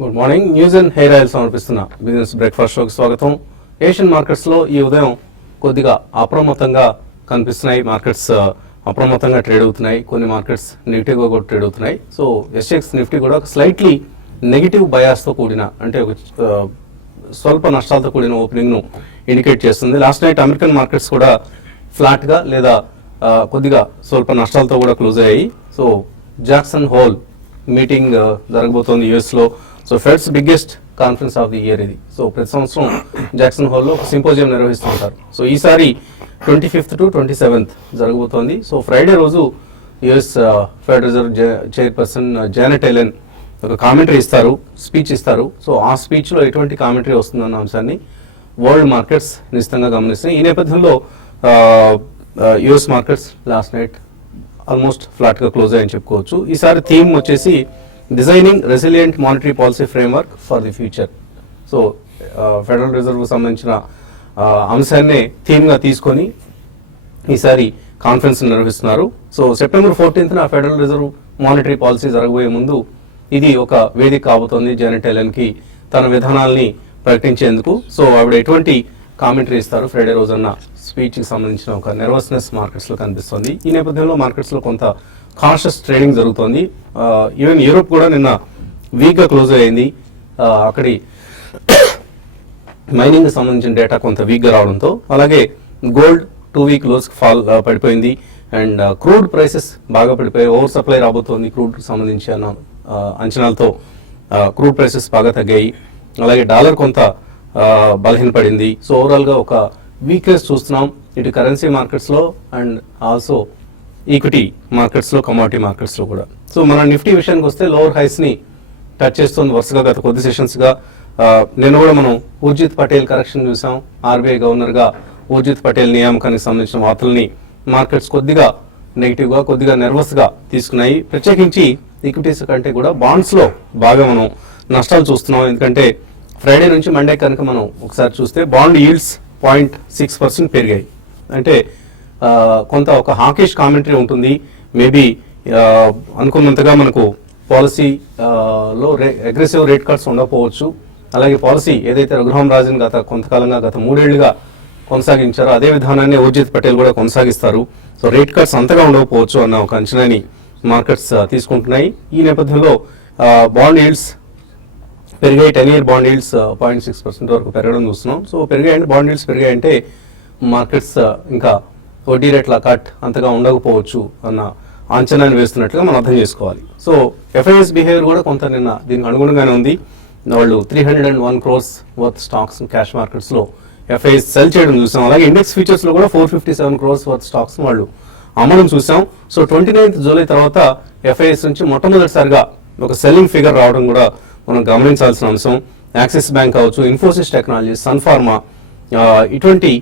Good morning. News and hair oil సమర్పిస్తున్న business breakfast షోకి స్వాగతం. ఏషియన్ మార్కెట్స్ లో ఈ ఉదయం కొద్దిగా అప్రమత్తంగా కనిపిస్తున్నాయి. మార్కెట్స్ అప్రమత్తంగా ట్రేడ్ అవుతున్నాయి. కొన్ని మార్కెట్స్ నెగిటివ్ గా కూడా ట్రేడ్ అవుతున్నాయి. సో ఎస్ఎక్స్ నిఫ్టీ కూడా స్లైట్లీ నెగిటివ్ బయాస్ తో కూడిన అంటే ఒక స్వల్ప నష్టాలతో కూడిన ఓపెనింగ్ ను ఇండికేట్ చేస్తుంది. లాస్ట్ నైట్ అమెరికన్ మార్కెట్స్ కూడా ఫ్లాట్ గా లేదా కొద్దిగా స్వల్ప నష్టాలతో కూడా క్లోజ్ అయ్యాయి. సో జాక్సన్ హోల్ మీటింగ్ జరగబోతోంది యుఎస్ లో. So Fed's biggest conference of the year ఇది. సో ప్రతి సంవత్సరం జాక్సన్ హోల్లో ఒక సింపోజియం నిర్వహిస్తుంటారు. సో ఈసారి 25th to 27th జరగబోతోంది. సో ఫ్రైడే రోజు US fed reserve chairperson Janet Ellen ఒక కామెంటరీ ఇస్తారు, స్పీచ్ ఇస్తారు. సో ఆ స్పీచ్ లో ఎటువంటి కామెంటరీ వస్తుందన్న అంశాన్ని వరల్డ్ మార్కెట్స్ నిశ్చితంగా గమనిస్తాయి. ఈ నేపథ్యంలో US markets last night almost flat గా క్లోజ్ అయ్యని చెప్పుకోవచ్చు. ఈసారి థీమ్ వచ్చేసి designing resilient monetary policy framework for the future. So federal reserve సంబంధించిన అంశాన్ని థీమ్ గా తీసుకొని ఈసారి కాన్ఫరెన్స్ నిర్వహిస్తున్నారు. So September 14th federal reserve monetary policy జరగబోయే ముందు ఇది ఒక వేదిక కాబోతోంది జానెట్ ఎలెన్ కి తన విధానాల్ని ప్రకటించేందుకు. సో ఆవిడ ఎటువంటి కామెంటరీ ఇస్తారు ఫ్రైడే రోజన్న స్పీచ్ కి సంబంధించిన ఒక నెర్వస్నెస్ మార్కెట్స్ లో కనిపిస్తుంది. ఈ నేపథ్యంలో మార్కెట్స్ లో కొంత కాన్షియస్ ట్రేడింగ్ జరుగుతోంది. ఈవెన్ యూరోప్ కూడా నిన్న వీక్ గా క్లోజ్ అయ్యింది. అక్కడి మైనింగ్ కి సంబంధించిన డేటా కొంత వీక్ గా రావడంతో, అలాగే గోల్డ్ 2 week లోస్ ఫాల్ పడిపోయింది. అండ్ క్రూడ్ ప్రైసెస్ బాగా పడిపోయాయి. ఓవర్ సప్లై రాబోతోంది క్రూడ్ సంబంధించిన అంచనాలతో క్రూడ్ ప్రైసెస్ బాగా తగ్గాయి. అలాగే డాలర్ కొంత బలహీనపడింది. సో ఓవరాల్ గా ఒక వీక్నెస్ చూస్తున్నాం ఇటు కరెన్సీ మార్కెట్స్ లో అండ్ ఆల్సో ఈక్విటీ మార్కెట్స్ లో, కమోడిటీ మార్కెట్స్ లో కూడా. సో మన నిఫ్టీ విషయానికి వస్తే లోవర్ హైస్ ని టచ్ చేస్తుంది వరుసగా గత కొద్ది సెషన్స్ గా. నేను కూడా మనం ఊర్జిత్ పటేల్ కరెక్షన్ చూసాం. ఆర్బీఐ గవర్నర్ గా ఊర్జిత్ పటేల్ నియామకానికి సంబంధించిన వార్తల్ని మార్కెట్స్ కొద్దిగా నెగిటివ్ గా, కొద్దిగా నర్వస్ గా తీసుకున్నాయి. ప్రత్యేకించి ఈక్విటీస్ కంటే కూడా బాండ్స్ లో బాగా మనం నష్టాలు చూస్తున్నాం. ఎందుకంటే ఫ్రైడే నుంచి మండే కనుక మనం ఒకసారి చూస్తే బాండ్ ఈల్డ్స్ 0.6% పెరిగాయి. అంటే కొంత ఒక హాకిష్ కామెంటరీ ఉంటుంది. మేబీ అనుకున్నంతగా మనకు పాలసీ లో అగ్రెసివ్ రేట్ కట్స్ ఉండకపోవచ్చు. అలాగే పాలసీ ఏదైతే రఘురామ్ రాజన్ కొంతకాలంగా గత 3 ఏళ్లుగా కొనసాగించారో అదే విధానాన్ని ఊర్జిత్ పటేల్ కూడా కొనసాగిస్తారు. సో రేట్ కట్స్ అంతగా ఉండకపోవచ్చు అన్న ఒక అంచనాని మార్కెట్స్ తీసుకుంటున్నాయి. ఈ నేపథ్యంలో బాండ్ ఈల్డ్స్ పెరిగాయి. 10-year బాండ్ ఈల్డ్స్ 0.6% వరకు పెరగడం చూస్తున్నాం. సో పెరిగాయంటే బాండ్ ఈల్డ్స్ పెరిగాయంటే మార్కెట్స్ ఇంకా వడ్డీ రేట్ల కట్ అంతగా ఉండకపోవచ్చు అన్న అంచనాన్ని వేస్తున్నట్లుగా మనం అర్థం చేసుకోవాలి. సో ఎఫ్ఐఎస్ బిహేవియర్ కూడా కొంత నిన్న దీనికి అనుగుణంగానే ఉంది. వాళ్ళు 301 crores worth stocks cash markets లో ఎఫ్ఐఎస్ సెల్ చేయడం చూసాం. అలాగే ఇండెక్స్ ఫీచర్స్ లో కూడా 457 crores వర్త్ స్టాక్స్ వాళ్ళు అమ్మడం చూసాం. సో 29th July తర్వాత ఎఫ్ఐఎస్ నుంచి మొట్టమొదటిసారిగా ఒక సెల్లింగ్ ఫిగర్ రావడం కూడా మనం గమనించాల్సిన అంశం. యాక్సిస్ బ్యాంక్ కావచ్చు, ఇన్ఫోసిస్ టెక్నాలజీస్, సన్ ఫార్మా, ఇటువంటి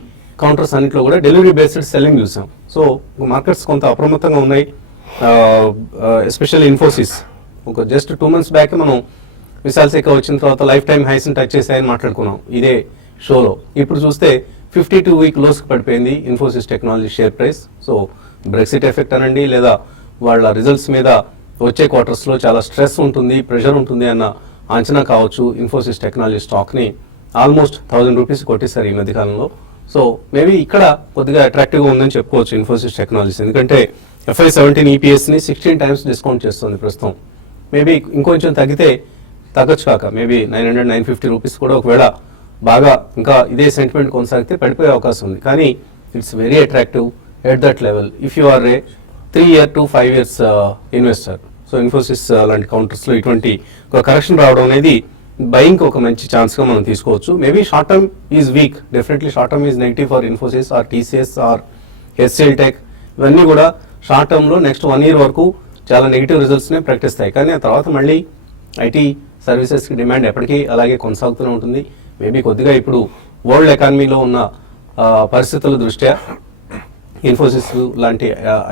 కౌంటర్స్ అన్నింటిలో కూడా డెలివరీ బేస్డ్ సెల్లింగ్ చూసాం. సో మార్కెట్స్ కొంత అప్రమత్తంగా ఉన్నాయి. ఎస్పెషల్లీ ఇన్ఫోసిస్ ఒక జస్ట్ 2 months బ్యాక్ మనం విశాల్ సేఖ వచ్చిన తర్వాత లైఫ్ టైమ్ హైస్ ని టచ్ చేశాయని మాట్లాడుకున్నాం ఇదే షోలో. ఇప్పుడు చూస్తే 52 week లోస్ పడిపోయింది Infosys technology share price. So Brexit effect అనండి, లేదా వాళ్ళ రిజల్ట్స్ మీద వచ్చే క్వార్టర్స్ లో చాలా స్ట్రెస్ ఉంటుంది, ప్రెషర్ ఉంటుంది అన్న అంచనా కావచ్చు. ఇన్ఫోసిస్ టెక్నాలజీ స్టాక్ ని ఆల్మోస్ట్ 1000 rupees కొట్టేశారు ఈ మధ్య కాలంలో. సో మేబీ ఇక్కడ కొద్దిగా అట్రాక్టివ్ గా ఉందని చెప్పుకోవచ్చు ఇన్ఫోసిస్ టెక్నాలజీస్. ఎందుకంటే FY 17 EPS ని 16 times డిస్కౌంట్ చేస్తుంది ప్రస్తుతం. మేబీ ఇంకొంచెం తగ్గచ్చు కాక మేబీ 900-950 rupees కూడా ఒకవేళ బాగా ఇంకా ఇదే సెంటిమెంట్ కొనసాగితే పడిపోయే అవకాశం ఉంది. కానీ it's very attractive at that level if you are a 3-year to 5 years investor. So Infosys లాంటి కౌంటర్స్ లో ఇటువంటి ఒక కరెక్షన్ రావడం అనేది బయింగ్ ఒక మంచి ఛాన్స్ గా మనం తీసుకోవచ్చు. Maybe short term is weak, definitely short term is negative for Infosys or TCS or HCL tech. ఇవన్నీ కూడా షార్ట్ టర్మ్ లో నెక్స్ట్ 1 year వరకు చాలా నెగిటివ్ రిజల్ట్స్ నే ప్రకటిస్తాయి. కానీ ఆ తర్వాత మళ్ళీ ఐటీ సర్వీసెస్ కి డిమాండ్ ఎప్పటికీ అలాగే కొనసాగుతూనే ఉంటుంది. మేబీ కొద్దిగా ఇప్పుడు వరల్డ్ ఎకానమీలో ఉన్న పరిస్థితుల దృష్ట్యా ఇన్ఫోసిస్ లాంటి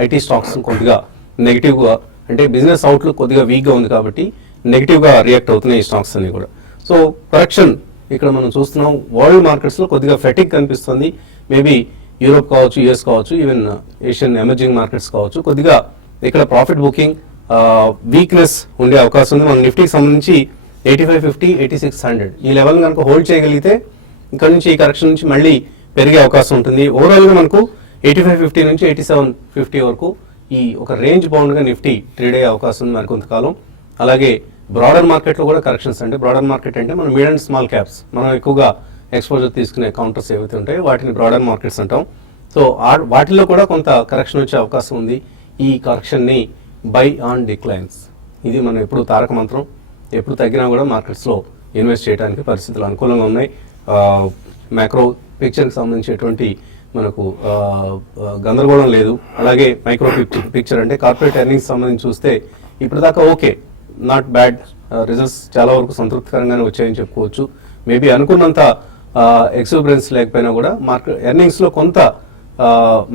ఐటీ స్టాక్స్ కొద్దిగా నెగిటివ్ గా, అంటే బిజినెస్ అవుట్లుక్ కొద్దిగా వీక్ గా ఉంది కాబట్టి నెగిటివ్ గా రియాక్ట్ అవుతున్నాయి ఈ స్టాక్స్ అన్ని కూడా. సో కరెక్షన్ ఇక్కడ మనం చూస్తున్నాం. వరల్డ్ మార్కెట్స్ లో కొద్దిగా ఫెటిక్ కనిపిస్తుంది. మేబీ యూరోప్ కావచ్చు, యుఎస్ కావచ్చు, ఈవెన్ ఏషియన్ ఎమర్జింగ్ మార్కెట్స్ కావచ్చు, కొద్దిగా ఇక్కడ ప్రాఫిట్ బుకింగ్ వీక్నెస్ ఉండే అవకాశం ఉంది. మన నిఫ్టీకి సంబంధించి 8550, 8600 ఈ లెవెల్ కనుక హోల్డ్ చేయగలిగితే ఇక్కడ నుంచి ఈ కరెక్షన్ నుంచి మళ్ళీ పెరిగే అవకాశం ఉంటుంది. ఓవరాల్గా మనకు 8550 నుంచి 8750 వరకు ఈ ఒక రేంజ్ బౌండ్గా నిఫ్టీ ట్రేడ్ అయ్యే అవకాశం ఉంది మరికొంతకాలం. అలాగే బ్రాడర్ మార్కెట్లో కూడా కరెక్షన్స్, అంటే బ్రాడర్ మార్కెట్ అంటే మనం మీడ్ అండ్ స్మాల్ క్యాప్స్, మనం ఎక్కువగా ఎక్స్పోజర్ తీసుకునే కౌంటర్స్ ఏవైతే ఉంటాయో వాటిని బ్రాడర్ మార్కెట్స్ అంటాం. సో వాటిల్లో కూడా కొంత కరెక్షన్ వచ్చే అవకాశం ఉంది. ఈ కరెక్షన్ని బై ఆన్ డిక్లైన్స్, ఇది మనం ఎప్పుడు తారక మంత్రం. ఎప్పుడు తగ్గినా కూడా మార్కెట్స్లో ఇన్వెస్ట్ చేయడానికి పరిస్థితులు అనుకూలంగా ఉన్నాయి. మ్యాక్రో పిక్చర్కి సంబంధించేటువంటి మనకు గందరగోళం లేదు. అలాగే మైక్రో పిక్చర్ అంటే కార్పొరేట్ ఎర్నింగ్స్ సంబంధించి చూస్తే ఇప్పుడు దాకా ఓకే, నాట్ బ్యాడ్ రిజల్ట్స్, చాలా వరకు సంతృప్తికరంగానే వచ్చాయని చెప్పుకోవచ్చు. మేబీ అనుకున్నంత ఎక్స్యూబరెన్స్ లేకపోయినా కూడా మార్కెట్ ఎర్నింగ్స్లో కొంత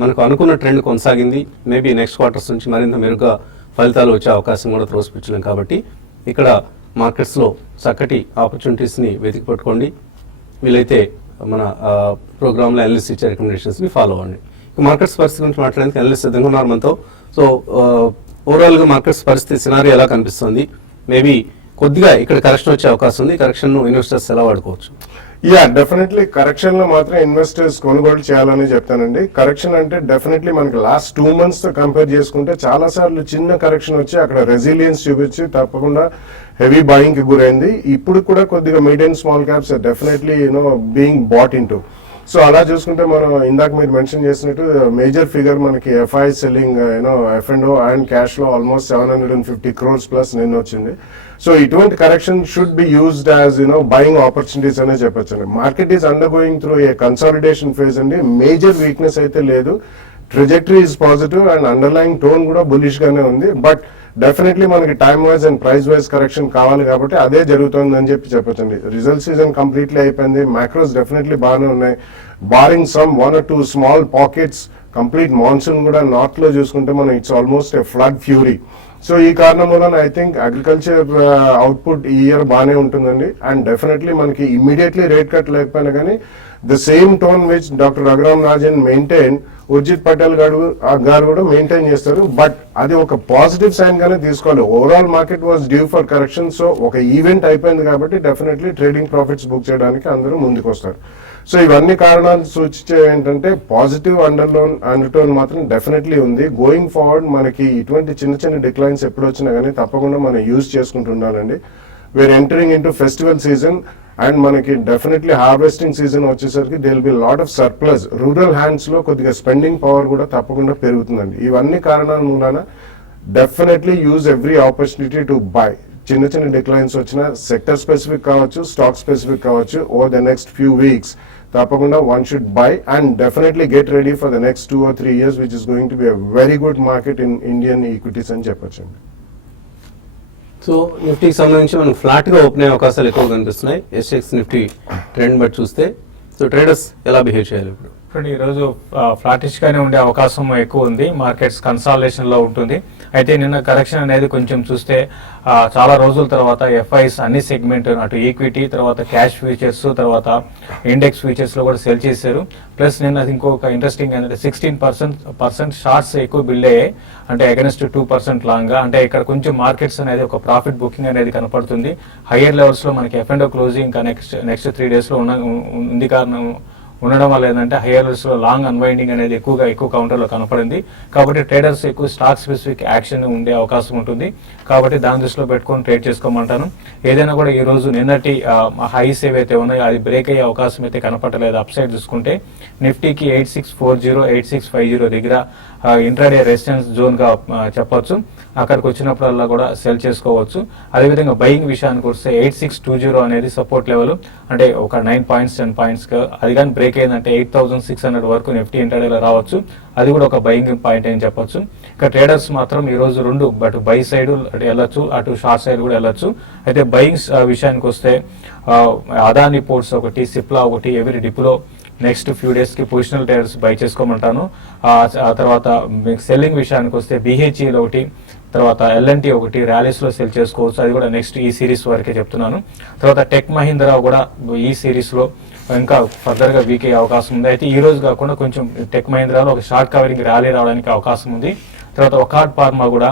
మనకు అనుకున్న ట్రెండ్ కొనసాగింది. మేబీ నెక్స్ట్ క్వార్టర్స్ నుంచి మరింత మెరుగ్గా ఫలితాలు వచ్చే అవకాశం కూడా త్రోసిపుచ్చలేం. కాబట్టి ఇక్కడ మార్కెట్స్లో చక్కటి ఆపర్చునిటీస్ని వెతికి పట్టుకోండి. వీలైతే మన ప్రోగ్రాంలో అనలిస్ట్ ఇచ్చే రికమెండేషన్స్ని ఫాలో అవ్వండి. మార్కెట్స్ పరిస్థితి గురించి మాట్లాడడానికి అనలిస్ట్ సిద్ధంగా ఉన్నారు మనతో. సో ఓవరాల్గా మార్కెట్స్ పరిస్థితి సినారీ ఎలా కనిపిస్తుంది? మేబీ కొద్దిగా ఇక్కడ కరెక్షన్ వచ్చే అవకాశం ఉంది. కరెక్షన్ను ఇన్వెస్టర్స్ ఎలా వాడుకోవచ్చు? డెఫినెట్లీ కరెక్షన్ లో మాత్రం ఇన్వెస్టర్స్ కొనుగోలు చేయాలని చెప్తానండి. కరెక్షన్ అంటే డెఫినెట్లీ మనకి లాస్ట్ 2 months తో కంపేర్ చేసుకుంటే చాలా సార్లు చిన్న కరెక్షన్ వచ్చి అక్కడ రెసిలియన్స్ చూపించి తప్పకుండా హెవీ బాయింగ్ కి గురైంది. ఇప్పుడు కూడా కొద్దిగా mid and small caps definitely being bought into. So అలా చూసుకుంటే మనం ఇందాక మీరు మెన్షన్ చేసినట్టు మేజర్ ఫిగర్ మనకి FI selling F&O and cash లో ఆల్మోస్ట్ 750 crores ప్లస్ నిన్న వచ్చింది. సో ఇటువంటి correction should be used as buying opportunities అనే చెప్పొచ్చు. Market is undergoing through a consolidation phase అండి. మేజర్ వీక్నెస్ అయితే లేదు. Trajectory is positive and underline tone కూడా బులిష్ గానే ఉంది. బట్ డెఫినెట్లీ మనకి time wise and price wise correction కావాలి కాబట్టి అదే జరుగుతుంది అని చెప్పొచ్చండి. రిజల్ట్ సీజన్ కంప్లీట్లీ అయిపోయింది. మ్యాక్రోస్ డెఫినెట్లీ బాగానే ఉన్నాయి. Barring some 1 or 2 small pockets, complete monsoon కూడా నార్త్ లో చూసుకుంటే మనం it's almost a flood fury. So ఈ కారణం వలన ఐ థింక్ అగ్రికల్చర్ అవుట్పుట్ ఈ ఇయర్ బాగానే ఉంటుందండి. అండ్ డెఫినెట్లీ మనకి ఇమ్మీడియట్లీ రేట్ కట్ లేకపోయినా కానీ the same tone which doctor Raghuram Rajan maintain, Urjit Patel గారు కూడా మెయింటైన్ చేస్తారు. బట్ అది ఒక పాజిటివ్ సైన్ గానే తీసుకోవాలి. Overall market was due for correction. So ఒక ఈవెంట్ అయిపోయింది కాబట్టి డెఫినెట్లీ ట్రేడింగ్ ప్రాఫిట్స్ బుక్ చేయడానికి అందరూ ముందుకు వస్తారు. సో ఇవన్నీ కారణాలు సూచించే ఏంటంటే పాజిటివ్ అండర్టోన్ మాత్రం డెఫినెట్లీ ఉంది. గోయింగ్ ఫార్వర్డ్ మనకి ఇటువంటి చిన్న చిన్న డిక్లైన్స్ ఎప్పుడు వచ్చినా కానీ తప్పకుండా మనం యూజ్ చేసుకుంటున్నానండి. We're entering into festival season and మనకి డెఫినెట్లీ హార్వెస్టింగ్ సీజన్ వచ్చేసరికి there will be lot of surplus. Rural hands లో కొద్దిగా స్పెండింగ్ పవర్ కూడా తప్పకుండా పెరుగుతుందండి. ఇవన్నీ కారణాల మూలాన definitely use every opportunity to buy. చిన్న చిన్న డిక్లైన్స్ వచ్చినా సెక్టర్ స్పెసిఫిక్ కావచ్చు, స్టాక్ స్పెసిఫిక్ కావచ్చు, over the next few weeks తప్పకుండా one should buy and definitely get ready for the next 2 or 3 years which is going to be a very good market in Indian equities అని చెప్పొచ్చండి. So నిఫ్టీకి సంబంధించి మనం ఫ్లాట్గా open అయ్యే అవకాశాలు ఎక్కువ కనిపిస్తున్నాయి. ఎస్ఎక్స్ నిఫ్టీ ట్రెండ్ బట్టి చూస్తే సో ట్రేడర్స్ ఎలా బిహేవ్ చేయాలి ఇప్పుడు? ఈరోజు ఫ్లాటిష్ గానే ఉండే అవకాశం ఎక్కువ ఉంది. మార్కెట్స్ కన్సాలిడేషన్ లో ఉంటుంది. అయితే నిన్న కరెక్షన్ అనేది కొంచెం చూస్తే చాలా రోజుల తర్వాత ఎఫ్ఐస్ అన్ని సెగ్మెంట్ అటు ఈక్విటీ, తర్వాత క్యాష్ ఫ్యూచర్స్, తర్వాత ఇండెక్స్ ఫ్యూచర్స్ లో కూడా సెల్ చేశారు. ప్లస్ నిన్న ఇంకొక ఇంట్రెస్టింగ్ ఏంటంటే 16% షార్ట్స్ ఎక్కువ బిల్డ్ అయ్యాయి, అంటే అగెన్స్ట్ 2% లాంగ్ గా. అంటే ఇక్కడ కొంచెం మార్కెట్స్ అనేది ఒక ప్రాఫిట్ బుకింగ్ అనేది కనపడుతుంది. హయ్యర్ లెవెల్స్ లో మనకి F&O క్లోజింగ్ ఇంకా నెక్స్ట్ 3 days లో ఉంది. కారణం ఉండడం వల్ల ఏంటంటే హైయర్స్ లో లాంగ్ అన్వైండింగ్ అనేది ఎక్కువ కౌంటర్ లో కనపడింది. కాబట్టి ట్రేడర్స్ ఎక్కువ స్టాక్ స్పెసిఫిక్ యాక్షన్ ఉండే అవకాశం ఉంటుంది. కాబట్టి దాని దృష్టిలో పెట్టుకొని ట్రేడ్ చేసుకోమంటాను. ఏదైనా కూడా ఈ రోజు నిన్నటి హైస్ ఏవైతే ఉన్నాయో అది బ్రేక్ అయ్యే అవకాశం అయితే కనపడలేదు. అప్ సైడ్ చూసుకుంటే నిఫ్టీకి 8640, 8650 దగ్గర ఇంట్రాడే రెసిస్టెన్స్ జోన్ గా చెప్పొచ్చు. అక్కడికి వచ్చినప్పుడల్లా కూడా సెల్ చేసుకోవచ్చు. అదేవిధంగా బయింగ్ విషయానికి వస్తే 8620 అనేది సపోర్ట్ లెవెల్, అంటే ఒక 9 points 10 points అది కానీ బ్రేక్ అయిందంటే 8600 వరకు నిఫ్టీ ఇంటర్డేలో రావచ్చు. అది కూడా ఒక బయింగ్ పాయింట్ అని చెప్పొచ్చు. ఇక ట్రేడర్స్ మాత్రం ఈ రోజు రెండు బట్ బై సైడ్ వెళ్ళొచ్చు, అటు షార్ట్ సైడ్ కూడా వెళ్ళొచ్చు. అయితే బయింగ్స్ విషయానికి వస్తే అదాని పోర్ట్స్ ఒకటి, సిప్లా ఒకటి, ఎవరి డిపోలో నెక్స్ట్ ఫ్యూ డేస్ కి పొజిషనల్ ట్రేడర్స్ బై చేసుకోమంటాను. ఆ తర్వాత సెల్లింగ్ విషయానికి వస్తే BHEL ఒకటి, తర్వాత L&T ఒకటి ర్యాలీస్ లో సెల్ చేసుకోవచ్చు. అది కూడా నెక్స్ట్ ఈ సిరీస్ వరకే చెప్తున్నాను. తర్వాత టెక్ మహీంద్రా కూడా ఈ సిరీస్ లో ఇంకా ఫర్దర్ గా వీక్ అయ్యే అవకాశం ఉంది. అయితే ఈ రోజు కాకుండా కొంచెం టెక్ మహీంద్రాలో ఒక షార్ట్ కవరింగ్ ర్యాలీ రావడానికి అవకాశం ఉంది. తర్వాత ఒకాట్ ఫార్మా కూడా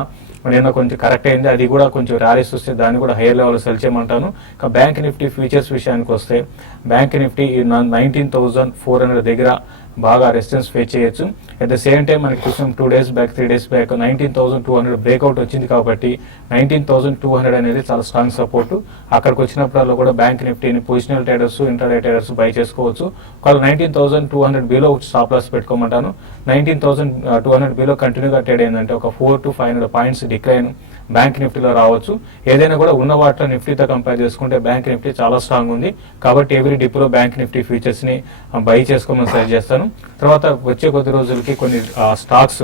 నిన్న కొంచెం కరెక్ట్ అయింది, అది కూడా కొంచెం ర్యాలీస్ వస్తే దాన్ని కూడా హైయర్ లెవెల్లో సెల్ చేయమంటాను. ఇక బ్యాంక్ నిఫ్టీ ఫ్యూచర్స్ విషయానికి వస్తే బ్యాంక్ నిఫ్టీ 19,400 దగ్గర బాగా రెసిస్టెన్స్ ఫేస్ చేయొచ్చు. అట్ ద సేమ్ టైం మనకి చూసాం 2 days back 3 days back 19,200 breakout వచ్చింది కాబట్టి 19,200 అనేది చాలా స్ట్రాంగ్ సపోర్ట్. అక్కడికి వచ్చినప్పుడల్లా కూడా బ్యాంక్ నిఫ్టీని positional traders, intraday traders buy చేసుకోవచ్చు. ఒకవేళ 19,200 బిలో స్టాప్ లాస్ పెట్టుకోమంటాను. 19,200 బిలో కంటిన్యూగా ట్రేడ్ అయిందంటే ఒక 400 to 500 పాయింట్స్ డిక్లైన్ బ్యాంక్ నిఫ్టీలో రావచ్చు. ఏదైనా కూడా ఉన్న వాటిలో నిఫ్టీతో కంపేర్ చేసుకుంటే బ్యాంక్ నిఫ్టీ చాలా స్ట్రాంగ్ ఉంది కాబట్టి ఎవ్రీ డిప్లో బ్యాంక్ నిఫ్టీ ఫ్యూచర్స్ ని బై చేసుకోమని సజెస్ట్ చేస్తాను. తర్వాత వచ్చే కొద్ది రోజులకి కొన్ని stocks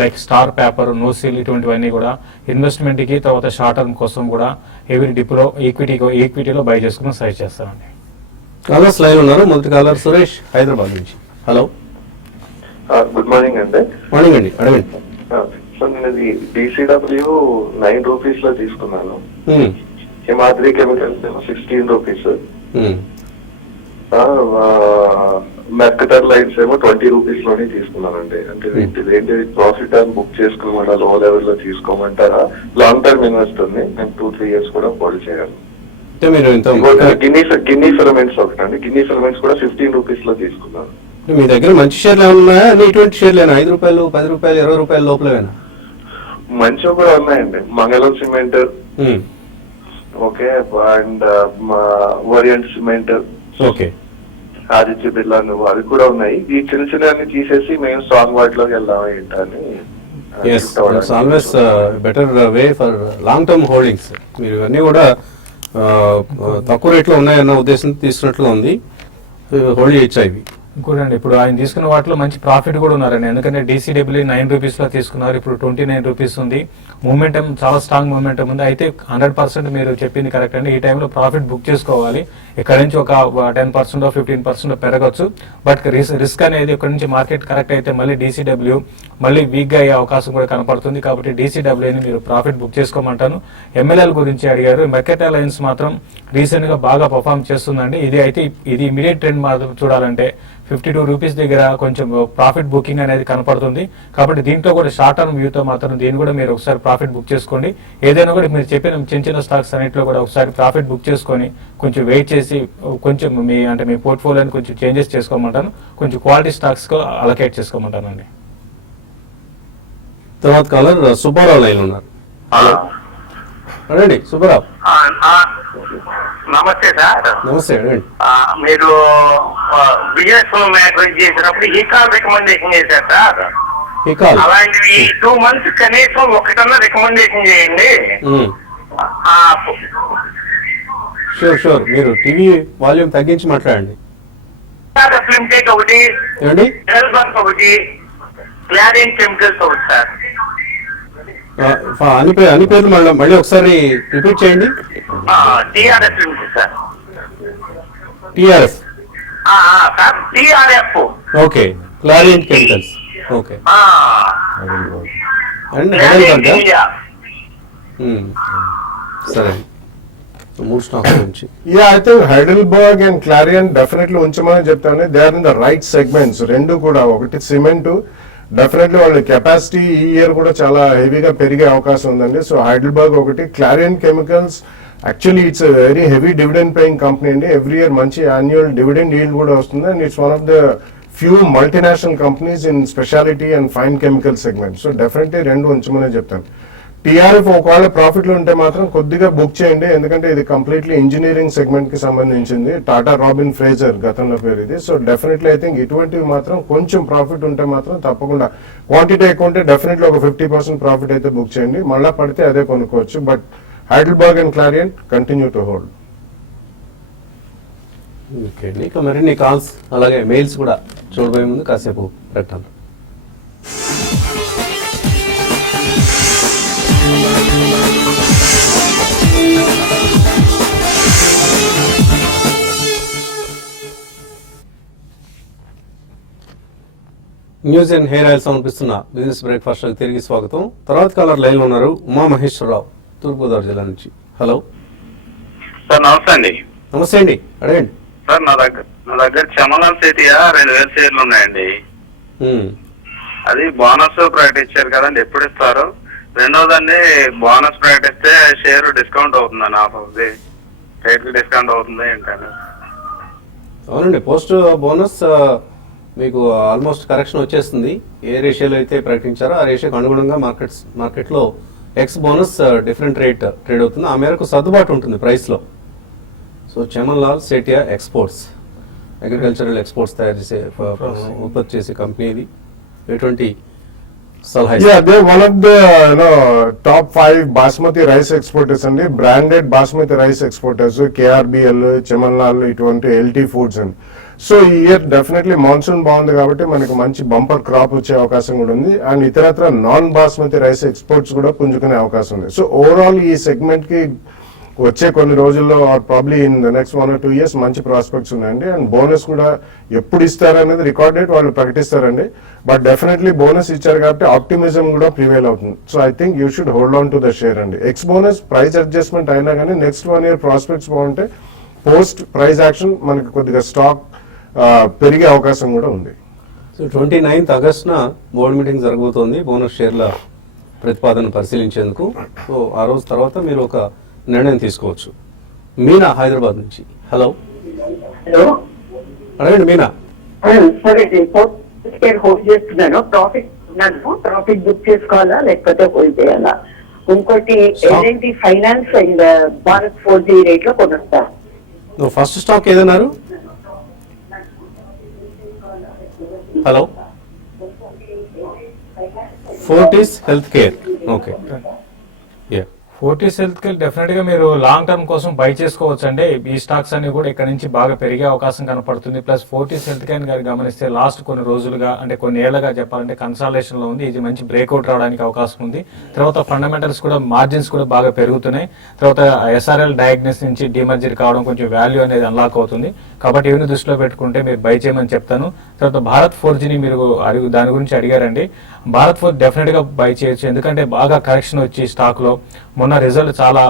like star paper, NOCIL ఇటువంటివన్నీ కూడా ఇన్వెస్ట్మెంట్ కి తర్వాత షార్ట్ టర్మ్ కోసం కూడా ఎవ్రీ డిప్లో ఈక్విటీలో బై చేసుకోమని సజెస్ట్ చేస్తానండి. కాలర్స్ లైన్ ఉన్నారు. మొదటి కాలర్ సురేష్ హైదరాబాద్ నుంచి. హలో, గుడ్ మార్నింగ్ అండి. మార్నింగ్ అండి, అడగండి. సార్ నేను ఇది DCW 9 రూపీస్ లో తీసుకున్నాను. Himadri chemicals 16 rupees. Mercator lines ఏమో 20 రూపీస్ లోనే తీసుకున్నానండి. అంటే ఏంటి ప్రాఫిట్ అని బుక్ చేసుకోమంటారా, లో లెవెల్ లో తీసుకోమంటారా? లాంగ్ టర్మ్ ఇన్వెస్టర్ ని నేను 2-3 years కూడా హోల్డ్ చేయాలి. గిన్నీ ఫిలమెంట్స్ ఒకటి అండి. గిన్నీ ఫిలమెంట్స్ కూడా 15 రూపీస్ లో తీసుకున్నాను. మీ దగ్గర మంచి షేర్లు ఏమైనా ఉన్నాయా? ఇటువంటి షేర్లేనా? 5 రూపాయలు, 10 రూపాయలు, 20 రూపాయల లోపలేనా? మంచివి కూడా ఉన్నాయండి. మంగళం cement, okay, and orient cement, okay, Aditya Birla నువ్వు అవి కూడా ఉన్నాయి. ఈ చిన్న చిన్న తీసేసి మేము స్ట్రాంగ్ వాటిలోకి వెళ్దాం ఏంటని. Always better way for long term holdings. మీరు ఇవన్నీ కూడా తక్కువ రేట్లో ఉన్నాయన్న ఉద్దేశంతో తీసుకున్నట్లు ఉంది. హోల్డ్ చేయొచ్చు ఇవి. ఇంకోటండి, ఇప్పుడు ఆయన తీసుకున్న వాటిలో మంచి ప్రాఫిట్ కూడా ఉన్నారండి. ఎందుకంటే DCW 9 రూపీస్ లో తీసుకున్నారు, ఇప్పుడు 29 రూపీస్ ఉంది. మూమెంటం చాలా స్ట్రాంగ్ మూమెంటం ఉంది. అయితే 100% మీరు చెప్పింది కరెక్ట్ అండి. ఈ టైంలో ప్రాఫిట్ బుక్ చేసుకోవాలి. ఇక్కడ నుంచి ఒక 10% 15% పెరగచ్చు. బట్ రిస్క్ అనేది ఇక్కడ నుంచి మార్కెట్ కరెక్ట్ అయితే మళ్ళీ DCW మళ్ళీ వీక్ గా అయ్యే అవకాశం కూడా కనపడుతుంది. కాబట్టి DCWని మీరు ప్రాఫిట్ బుక్ చేసుకోమంటాను. MLL గురించి అడిగారు. మెర్కట్ అలయన్స్ మాత్రం రీసెంట్ గా బాగా పర్ఫార్మ్ చేస్తుందండి. ఇది ఇమీడియట్ ట్రెండ్ మాత్రం చూడాలంటే 52 రూపీస్ దగ్గర కొంచెం ప్రాఫిట్ బుకింగ్ అనేది కనపడుతుంది. కాబట్టి దీంట్లో కూడా షార్ట్ టర్మ్ వ్యూతో మాత్రం దీన్ని కూడా మీరు ఒకసారి ప్రాఫిట్ బుక్ చేసుకోండి. ఏదైనా కూడా మీరు చెప్పిన చిన్న చిన్న స్టాక్స్ అన్నింటిలో కూడా ఒకసారి ప్రాఫిట్ బుక్ చేసుకొని కొంచెం వెయిట్ చేసి కొంచెం మీ పోర్ట్ఫోలియోని కొంచెం చేంజెస్ చేసుకోమంటాను. కొంచెం క్వాలిటీ స్టాక్స్ అలొకేట్ చేసుకోమంటానండి. తర్వాత కాలర్ సుబ్బారావు లైన్ ఉన్నారు. అడండి సుబ్బారావు. నమస్తే సార్. నమస్తే, అడగండి. మీరు బిజినెస్ అడ్వైజ్ చేసినప్పుడు ఈ కాల్ రికమెండేషన్ చేశారు సార్. అలాంటివి 2 months కనీసం ఒకటన్నా రికమెండేషన్ చేయండి. షూర్. మీరు టీవీ వాల్యూమ్ తగ్గించి మాట్లాడండి. లిమిటెడ్ ఒకటి, ఒకటి, క్లారిన్ కెమికల్స్ ఒకటి సార్. అన్ని పేర్లు మళ్ళీ ఒకసారి రిపీట్ చేయండి. TRS limited sir. TRS. Sir TRF. Okay, Clariant Chemicals. Okay, and సరే. 3 స్టాక్స్ నుంచి I think Heidelberg and Clariant definitely ఉంచమని చెప్తాను. They are in the right segments. రెండు కూడా, ఒకటి సిమెంట్ డెఫినెట్లీ వాళ్ళ కెపాసిటీ ఈ ఇయర్ కూడా చాలా హెవీగా పెరిగే అవకాశం ఉందండి. సో హైడెల్బర్గ్ ఒకటి. Clariant Chemicals actually it's very heavy dividend paying company అండి. ఎవ్రీ ఇయర్ మంచి యాన్యువల్ డివిడెండ్ ఈల్డ్ కూడా వస్తుంది. And it's one of the few multinational companies in speciality and fine chemical segment. So definitely రెండు ఉంచమనే చెప్తాను. TRF ఒకవేళ ప్రాఫిట్లు ఉంటే మాత్రం కొద్దిగా బుక్ చేయండి. ఎందుకంటే ఇది కంప్లీట్లీ ఇంజనీరింగ్ సెగ్మెంట్ కి సంబంధించింది. టాటా రాబిన్ ఫ్రేజర్ గతంలో పేరు ఇది. సో డెఫినెట్లీ ఐ థింక్ ఇటువంటివి మాత్రం కొంచెం ప్రాఫిట్ ఉంటే మాత్రం తప్పకుండా, క్వాంటిటీ ఎక్కువ ఉంటే డెఫినెట్లీ ఒక 50% ప్రాఫిట్ అయితే బుక్ చేయండి. మళ్ళా పడితే అదే కొనుక్కోవచ్చు. But Heidelberg and clarion continue to hold. Okay అండి. ఇక మరిన్ని కాల్స్ అలాగే మెయిల్స్ కూడా చూడబోయే ముందు కాసేపు ప్రకటన. న్యూస్ అండ్ హెయిర్ ఆయిల్ సమర్పిస్తున్న బిజినెస్ బ్రేక్ఫాస్ట్ తిరిగి స్వాగతం. తర్వాత కాలర్ లైన్ ఉన్నారు ఉమా మహేశ్వరరావు, తూర్పుగోదావరి జిల్లా నుంచి. Hello sir. నమస్తే అండి. నమస్తే అండి, అడగండి. సార్ నా దగ్గర చమలం సేతియా 2000 షేర్లు ఉన్నాయండి. అది బోనస్ ప్రకటించారు కదండి, ఎప్పుడు ఇస్తారు? రెండోదండి బోనస్ ప్రకటిస్తే షేర్ డిస్కౌంట్ అవుతుందని ఆఫ్ అవుతుంది, రేట్ డిస్కౌంట్ అవుతుంది ఏంటంటే. అవునండి, పోస్ట్ బోనస్ మీకు ఆల్మోస్ట్ కరెక్షన్ వచ్చేస్తుంది. ఏ రేషియోలో అయితే ప్రకటించారో ఆ రేషియోకి అనుగుణంగా మార్కెట్లో ex bonus different rate trade అవుతుంది. ఆ మేరకు సర్దుబాటు ఉంటుంది ప్రైస్లో. So Chaman Lal Setia exports, agricultural exports తయారు చేసే ఉత్పత్తి చేసే కంపెనీ ఇది. ఎటువంటి సలహా Yeah, they're one of the top 5 basmati rice exporters అండి, branded basmati rice exporters, KRBL, చెమన్లాల్, ఇటువంటి LT ఫుడ్స్ అండి. సో ఈ ఇయర్ డెఫినెట్లీ మాన్సూన్ బాగుంది కాబట్టి మనకి మంచి బంపర్ క్రాప్ వచ్చే అవకాశం కూడా ఉంది. అండ్ ఇతరత్ర నాన్ బాస్మతి రైస్ ఎక్స్పోర్ట్స్ కూడా పుంజుకునే అవకాశం ఉంది. సో ఓవరాల్ ఈ సెగ్మెంట్ కి వచ్చే కొన్ని రోజుల్లో or probably in the next 1 or 2 years మంచి ప్రాస్పెక్ట్స్ ఉన్నాయండి. అండ్ బోనస్ కూడా ఎప్పుడు ఇస్తారనేది రికార్డ్ డేట్ వాళ్ళు ప్రకటిస్తారండి. బట్ డెఫినెట్లీ బోనస్ ఇచ్చారు కాబట్టి ఆప్టిమిజం కూడా ప్రివేల్ అవుతుంది. So I think you should hold on to the share అండి. ఎక్స్ బోనస్ ప్రైస్ అడ్జస్ట్మెంట్ అయినా కానీ నెక్స్ట్ 1 year ప్రాస్పెక్ట్స్ బాగుంటే పోస్ట్ ప్రైస్ యాక్షన్ మనకి కొద్దిగా స్టాక్ పెరిగే అవకాశం కూడా ఉంది. సో 29th ఆగస్టున బోర్డు మీటింగ్ జరగబోతోంది బోనస్ షేర్ల ప్రతిపాదన పరిశీలించేందుకు. సో ఆ రోజు తర్వాత మీరు ఒక నిర్ణయం తీసుకోవచ్చు. మీనా హైదరాబాద్ నుంచి. హలో హలో, అడగండి మీనా. సరే హోల్డ్ చేస్తున్నాను. ప్రాఫిట్ బుక్ చేసుకోవాలా లేకపోతే హోల్డ్ చేయాలా? ఇంకోటి ఏంటి, finance and Bharat 4G rate లో కొనొస్తా. ఫస్ట్ స్టాక్ ఏదన్నారు? Hello, Fortis health care. Okay, Fortis health care definite గా మీరు లాంగ్ టర్మ్ కోసం బై చేసుకోవచ్చు అండి. ఈ స్టాక్స్ అన్ని కూడా ఇక్కడ నుంచి బాగా పెరిగే అవకాశం కనపడుతుంది. ప్లస్ ఫోర్టీస్ హెల్త్ కేర్ గారు గమనిస్తే లాస్ట్ కొన్ని రోజులుగా అంటే కొన్ని ఏళ్లుగా చెప్పాలంటే కన్సాలేషన్ లో ఉంది. ఇది మంచి బ్రేక్అవుట్ రావడానికి అవకాశం ఉంది. తర్వాత ఫండమెంటల్స్ కూడా మార్జిన్స్ కూడా బాగా పెరుగుతున్నాయి. తర్వాత SRL డయాగ్నోస్ నుంచి డిమర్జర్ కావడం కొంచెం వాల్యూ అనేది అన్లాక్ అవుతుంది. కాబట్టి ఇవన్నీ దృష్టిలో పెట్టుకుంటే మీరు బై చేయమని చెప్తాను. తర్వాత భారత్ 4Gని మీరు దాని గురించి అడిగారండి. భారత్ 4 డెఫినెట్ గా బై చేయొచ్చు, ఎందుకంటే బాగా కరెక్షన్ వచ్చి స్టాక్ లో మొన్న రిజల్ట్ చాలా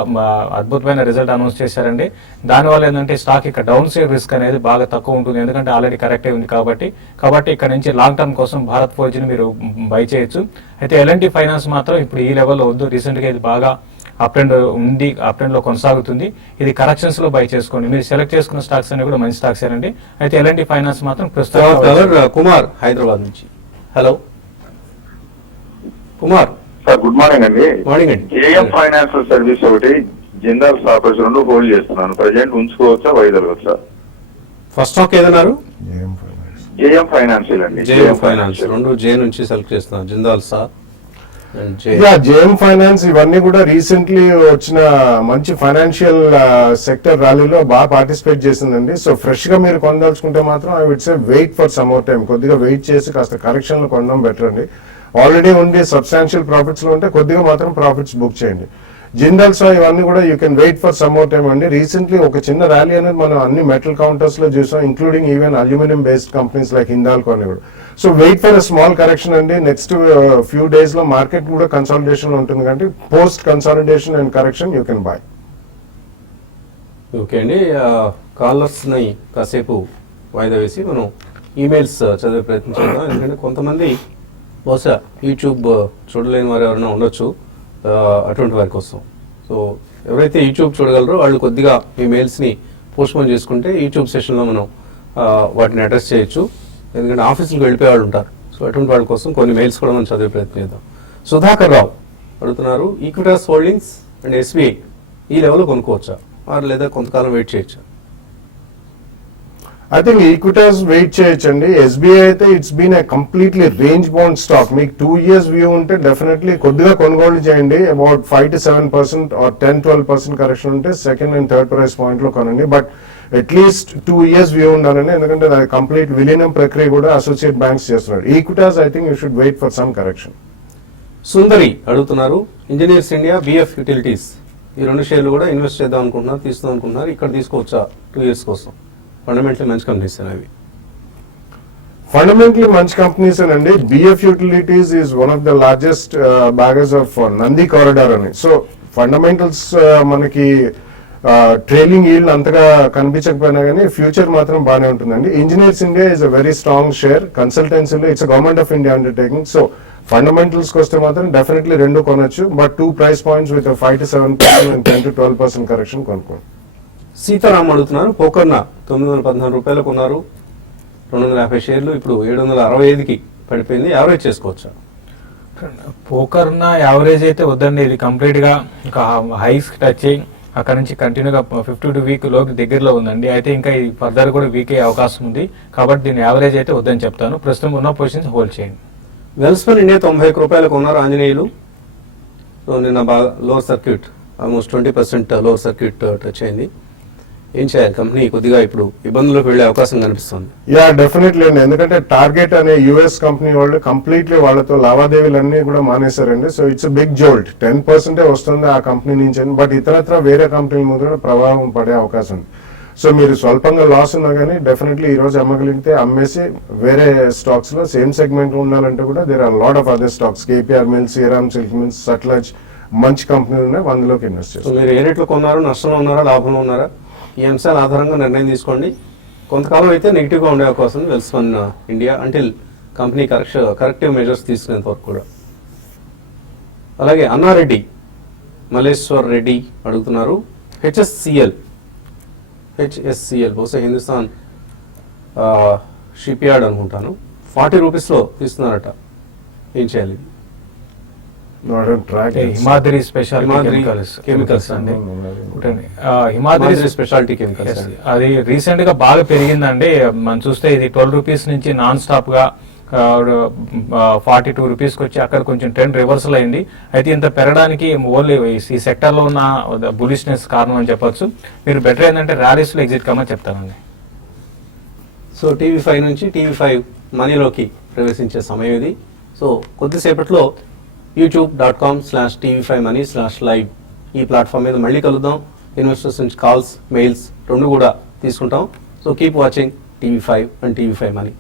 అద్భుతమైన రిజల్ట్ అనౌన్స్ చేశారండి. దానివల్ల ఏంటంటే స్టాక్ ఇక్కడ డౌన్ సైడ్ రిస్క్ అనేది బాగా తక్కువ ఉంటుంది, ఎందుకంటే ఆల్రెడీ కరెక్ట్ అయి ఉంది కాబట్టి ఇక్కడ నుంచి లాంగ్ టర్మ్ కోసం భారత్ 4Gని మీరు బై చేయొచ్చు. అయితే L&T ఫైనాన్స్ మాత్రం ఇప్పుడు ఈ లెవెల్లో వద్దు. రీసెంట్ గా ఇది బాగా అప్ ట్రెండ్ ఉంది, అప్ ట్రెండ్ లో కొనసాగుతుంది. ఇది కరెక్షన్స్ లో బై చేసుకోండి. మీరు సెలెక్ట్ చేసుకున్న స్టాక్స్ అన్ని కూడా మంచి స్టాక్స్ అండి. అయితే L&T ఫైనాన్స్ మాత్రం ప్రస్తుతం. కుమార్ హైదరాబాద్ నుంచి. Hello Kumar. Sir good morning అండి. మార్నింగ్ అండి. JM ఫైనాన్షియల్ సర్వీస్ ఒకటి, జిందాల్ స్టాక్స్ 2 హోల్డ్ చేస్తున్నాను. ప్రజెంట్ ఉంచుకోవచ్చా, వైదొలగచ్చా? ఫస్ట్ స్టాక్ ఏదన్నారు? JM ఫైనాన్షియల్ అండి. JM ఫైనాన్స్ 2 J నుంచి సెలెక్ట్ చేస్తున్నాను. Jindal sir and JM finance ఇవన్నీ కూడా రీసెంట్లీ వచ్చిన మంచి ఫైనాన్షియల్ సెక్టర్ ర్యాలీలో బాగా పార్టిసిపేట్ చేసిందండి. సో ఫ్రెష్ గా మీరు కొనదలుచుకుంటే మాత్రం I would say wait for some more time. కొద్దిగా వెయిట్ చేసి కాస్త కరెక్షన్ లో కొనడం బెటర్ అండి. ఆల్రెడీ ఉండి సబ్స్టాన్షియల్ ప్రాఫిట్స్ లో ఉంటే కొద్దిగా మాత్రం ప్రాఫిట్స్ బుక్ చేయండి. జిందాల్ సో ఇవన్నీ కూడా you can wait for some more time అండి. రీసెంట్లీ ఒక చిన్న ర్యాలీ అనేది మనం అన్ని మెటల్ కౌంటర్స్ లో చూసాం, including even aluminium based companies like Hindalco అని కూడా. So wait for a small correction అండి. నెక్స్ట్ ఫ్యూ డేస్ లో మార్కెట్ కూడా కన్సాలిడేషన్ లో ఉంటుంది కాబట్టి post consolidation and correction you can buy. Okay అండి, కాలర్స్ని కాసేపు వాయిదా వేసి మనం ఈమెయిల్స్ చదివే ప్రయత్నం చేద్దాం. ఎందుకంటే కొంతమంది బహుశా యూట్యూబ్ చూడలేని వారు ఎవరైనా ఉండొచ్చు, అటువంటి వారి కోసం. సో ఎవరైతే యూట్యూబ్ చూడగలరో వాళ్ళు కొద్దిగా ఈ మెయిల్స్ని పోస్ట్పోన్ చేసుకుంటే యూట్యూబ్ సెషన్లో మనం వాటిని అడ్రస్ చేయొచ్చు. ఎందుకంటే ఆఫీసులకు వెళ్ళిపోయే వాళ్ళు ఉంటారు. సో అటువంటి వాళ్ళ కోసం కొన్ని మెయిల్స్ కూడా మనం చదివే ప్రయత్నం చేద్దాం. సుధాకర్ రావు అడుగుతున్నారు, ఈక్విటాస్ హోల్డింగ్స్ అండ్ SBI ఈ లెవెల్లో కొనుక్కోవచ్చా లేదా కొంతకాలం వెయిట్ చేయొచ్చా? ఐ థింక్ ఈక్విటాస్ వెయిట్ చేయొచ్చండి. SBI అయితే it's been a completely range bound stock. మీకు 2 years వ్యూ ఉంటే డెఫినెట్లీ కొద్దిగా కొనుగోలు చేయండి. అబౌట్ 5 to 7% ఆర్ 10-12% కరెక్షన్ ఉంటే second and third price point లో కొనండి. బట్ అట్లీస్ట్ 2 years వ్యూ ఉండాలండి, ఎందుకంటే అది కంప్లీట్ విలీనం ప్రక్రియ కూడా అసోసియేట్ బ్యాంక్స్ చేస్తున్నారు. Equitas I think you should wait for some correction. Sundari అడుగుతున్నారు, ఇంజనీర్స్ ఇండియా, BF యూటిలిటీస్ ఈ 2 షేర్లు కూడా ఇన్వెస్ట్ చేద్దాం అనుకుంటున్నారు, తీస్తాం అనుకుంటున్నారు. ఇక్కడ తీసుకోవచ్చా 2 years కోసం? ఫండమెంటలీ మంచి కంపెనీస్ అవి. ఫండమెంటలీ మంచి కంపెనీస్ అండి. BF utilities is one of the largest baggers of Nandi corridor అని. సో ఫండమెంటల్స్ మనకి ట్రైలింగ్ ఈల్డ్ అంతగా కనిపించకపోయినా కానీ ఫ్యూచర్ మాత్రం బాగానే ఉంటుందండి. Engineers India is a very strong share. కన్సల్టెన్సీలో it's government of India undertaking. So fundamentals కి వస్తే మాత్రం డెఫినెట్లీ రెండు కొనొచ్చు, but 2 price points with 5 to 7% and 10 to 12% correction కొనుక్కోండి. సీతారాం అడుగుతున్నారు, పోకర్న 914 రూపాయలకు ఉన్నారు, 250 షేర్లు, ఇప్పుడు 765కి పడిపోయింది, యావరేజ్ చేసుకోవచ్చా? పోకర్న యావరేజ్ అయితే వద్దండి, ఇది కంప్లీట్ గా ఒక హైస్ టచ్ అయ్యి అక్కడ నుంచి కంటిన్యూగా 52 వీక్ లోకి దగ్గరలో ఉందండి. అయితే ఇంకా ఇది ఫర్దర్ కూడా వీక్ అయ్యే అవకాశం ఉంది, కాబట్టి దీని యావరేజ్ అయితే వద్దని చెప్తాను. ప్రస్తుతం ఉన్న పొజిషన్స్ హోల్డ్ చేయండి. వెల్స్పన్ ఇండియా 91 రూపాయలకు ఉన్నారు ఆంజనేయులు. సో నిన్న బాగా lower circuit, almost 20% lower circuit touch అయింది. ఏం చేయాలి? కంపెనీ కొద్దిగా ఇప్పుడు ఇబ్బందులకు వెళ్లే అవకాశం కనిపిస్తుంది. యా డెఫినెట్లీ అండి, ఎందుకంటే టార్గెట్ అనే యుఎస్ కంపెనీ వాళ్ళు కంప్లీట్లీ వాళ్ళతో లావాదేవీలన్నీ కూడా మానేశారండి. సో ఇట్స్ బిగ్ జోల్ట్, 10% వస్తుంది ఆ కంపెనీ నుంచి, బట్ ఇతరత్ర వేరే కంపెనీల మీద కూడా ప్రభావం పడే అవకాశం ఉంది. సో మీరు స్వల్పంగా లాస్ ఉన్నా కానీ డెఫినెట్లీ ఈ రోజు అమ్మగలిగితే అమ్మేసి వేరే స్టాక్స్ లో సేమ్ సెగ్మెంట్ లో ఉండాలంటే కూడా there are lot of other stocks, KPR mills, Shriram silk mills, Sutlej, మంచి కంపెనీలు ఉన్నాయి, అందులోకి ఇన్వెస్ట్ సో చేస్తారు. మీరు ఏ రేట్లో కొన్నారు, నష్టంలో ఉన్నారా, లాభంలో ఉన్నారా, ఈ అంశాల ఆధారంగా నిర్ణయం తీసుకోండి. కొంతకాలం అయితే నెగిటివ్గా ఉండే అవకాశం ఉంది Welspun India until company corrective measures తీసుకునేంత వరకు కూడా. అలాగే అన్నారెడ్డి, మల్లేశ్వర్ రెడ్డి అడుగుతున్నారు, హెచ్ఎస్సిఎల్ బహుశా హిందుస్థాన్ షిప్ యార్డ్ అనుకుంటాను, 40 రూపీస్లో ఇస్తున్నారట, ఏం చేయాలి? హిమాద్రి స్పెషల్ కెమికల్స్ అండి, హిమాద్రి స్పెషాలిటీ కెమికల్స్. అది రీసెంట్ గా బాగా పెరిగిందండి. మనం చూస్తే ఇది 12 రూపీస్ నుంచి నాన్ స్టాప్ గా 42 రూపీస్కి వచ్చి అక్కడ కొంచెం ట్రెండ్ రివర్సల్ అయింది. అయితే ఇంత పెరగడానికి ఓన్లీ ఈ సెక్టర్ లో ఉన్న బులిష్నెస్ కారణం అని చెప్పొచ్చు. మీరు బెటర్ ఏంటంటే ర్యాలీస్ లో ఎగ్జిట్ కమ్మని చెప్తానండి. సో TV5 నుంచి TV5 మనీలోకి ప్రవేశించే సమయం ఇది. సో కొద్దిసేపట్లో youtube.com/tv5money/live ఈ ప్లాట్ఫామ్ మీద మళ్ళీ కలుద్దాం. ఇన్వెస్టర్స్ నుంచి కాల్స్, మెయిల్స్ రెండు కూడా తీసుకుంటాం. So keep watching TV5 and TV5 Money.